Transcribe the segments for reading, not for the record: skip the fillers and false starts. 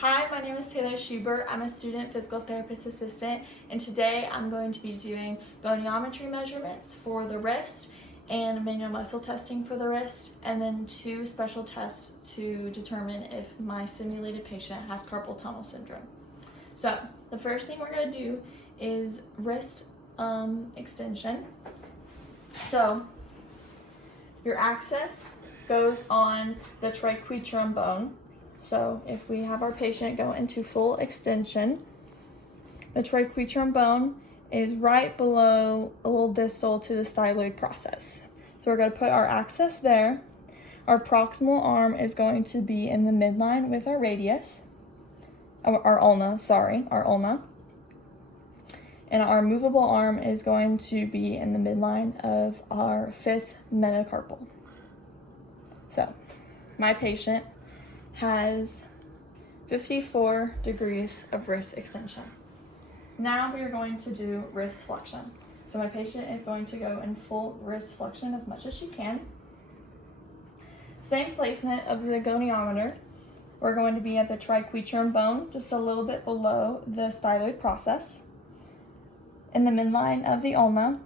Hi, my name is Taylor Schubert. I'm a student physical therapist assistant, and today I'm going to be doing goniometry measurements for the wrist and manual muscle testing for the wrist, and then 2 special tests to determine if my simulated patient has carpal tunnel syndrome. So the first thing we're going to do is wrist extension. So your axis goes on the triquetrum bone. So if we have our patient go into full extension, the triquetrum bone is right below, a little distal to the styloid process. So we're going to put our axis there. Our proximal arm is going to be in the midline with our radius, our ulna. And our movable arm is going to be in the midline of our 5th metacarpal. So my patient has 54 degrees of wrist extension. Now we are going to do wrist flexion. So my patient is going to go in full wrist flexion as much as she can. Same placement of the goniometer. We're going to be at the triquetrum bone, just a little bit below the styloid process, in the midline of the ulna,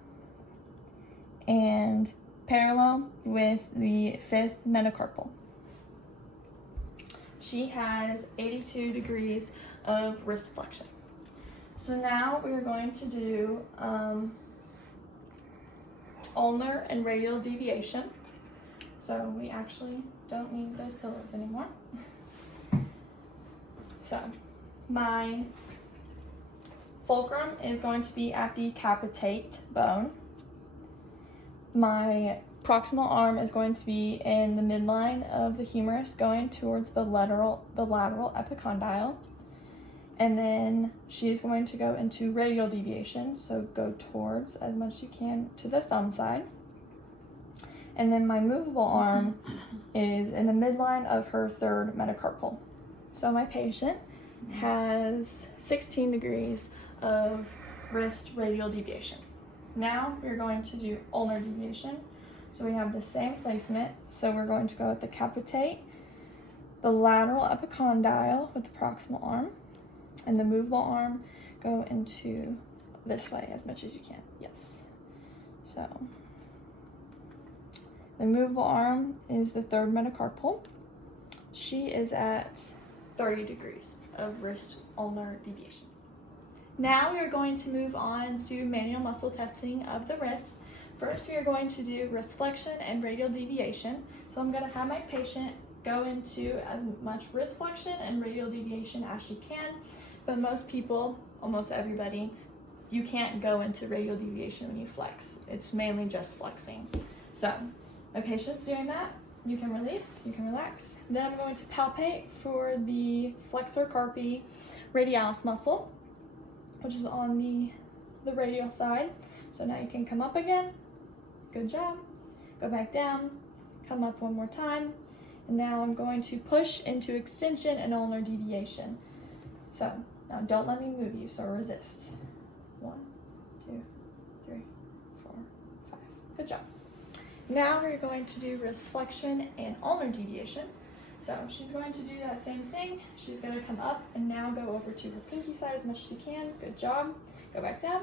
and parallel with the 5th metacarpal. She has 82 degrees of wrist flexion. So now we are going to do ulnar and radial deviation. So we actually don't need those pillows anymore. So my fulcrum is going to be at the capitate bone. My proximal arm is going to be in the midline of the humerus going towards the lateral epicondyle. And then she is going to go into radial deviation, so go towards as much as you can to the thumb side. And then my movable arm is in the midline of her 3rd metacarpal. So my patient has 16 degrees of wrist radial deviation. Now we're going to do ulnar deviation. So we have the same placement. So we're going to go at the capitate, the lateral epicondyle with the proximal arm, and the movable arm go into this way as much as you can. Yes. So the movable arm is the 3rd metacarpal. She is at 30 degrees of wrist ulnar deviation. Now we are going to move on to manual muscle testing of the wrist. First, we are going to do wrist flexion and radial deviation. So I'm going to have my patient go into as much wrist flexion and radial deviation as she can, but most people, almost everybody, you can't go into radial deviation when you flex. It's mainly just flexing. So my patient's doing that. You can release, you can relax. Then I'm going to palpate for the flexor carpi radialis muscle, which is on the radial side. So now you can come up again. Good job. Go back down, come up one more time. And now I'm going to push into extension and ulnar deviation. So now don't let me move you, so resist. 1, 2, 3, 4, 5. Good job. Now we're going to do wrist flexion and ulnar deviation. So she's going to do that same thing. She's going to come up and now go over to her pinky side as much as she can. Good job. Go back down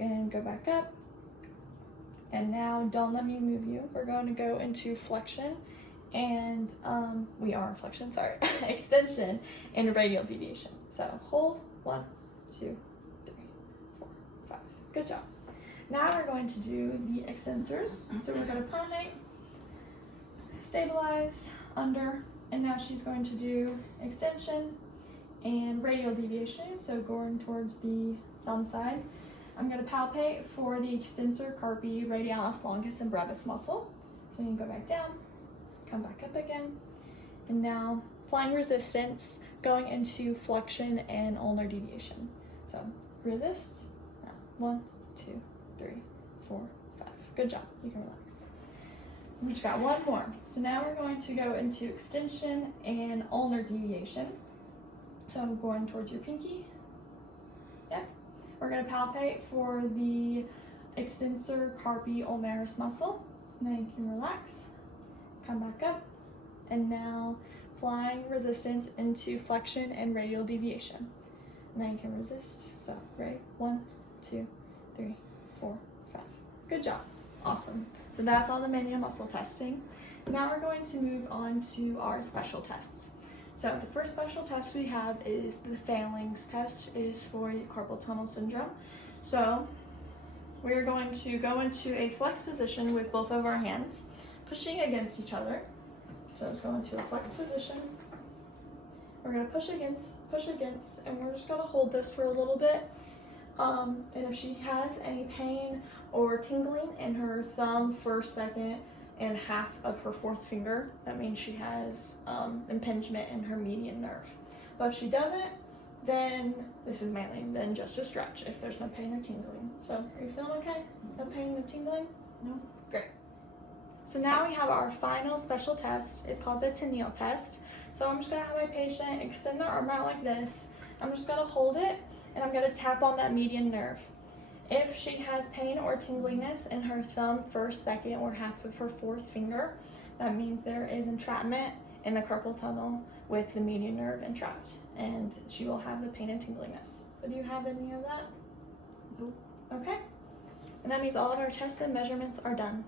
and go back up. And now don't let me move you. We're going to go into flexion and we are in flexion, sorry, extension and radial deviation. So hold, 1, 2, 3, 4, 5. Good job. Now we're going to do the extensors. So we're going to pronate, stabilize, under, and now she's going to do extension and radial deviation, so going towards the thumb side. I'm going to palpate for the extensor carpi radialis longus and brevis muscle. So you can go back down, come back up again, and now flying resistance going into flexion and ulnar deviation. So resist, now 1, 2, 3, 4, 5. Good job, you can relax. We just got one more. So now we're going to go into extension and ulnar deviation. So going towards your pinky. Yep. We're going to palpate for the extensor carpi ulnaris muscle. And then you can relax, come back up, and now applying resistance into flexion and radial deviation. Now you can resist. So, right? 1, 2, 3, 4, 5. Good job. Awesome. So that's all the manual muscle testing. Now we're going to move on to our special tests. So the first special test we have is the phalanx test. It is for carpal tunnel syndrome. So we're going to go into a flex position with both of our hands, pushing against each other. So let's go into a flex position. We're going to push against, and we're just going to hold this for a little bit. And if she has any pain or tingling in her thumb, first, second, and half of her fourth finger, that means she has impingement in her median nerve. But if she doesn't, then this is mainly then just a stretch if there's no pain or tingling. So are you feeling okay? No pain, no tingling? No? Great. So now we have our final special test. It's called the Tenniel test. So I'm just going to have my patient extend their arm out like this. I'm just going to hold it, and I'm going to tap on that median nerve. If she has pain or tingliness in her thumb, first, second, or half of her fourth finger, that means there is entrapment in the carpal tunnel with the median nerve entrapped, and she will have the pain and tingliness. So do you have any of that? Nope. Okay. And that means all of our tests and measurements are done.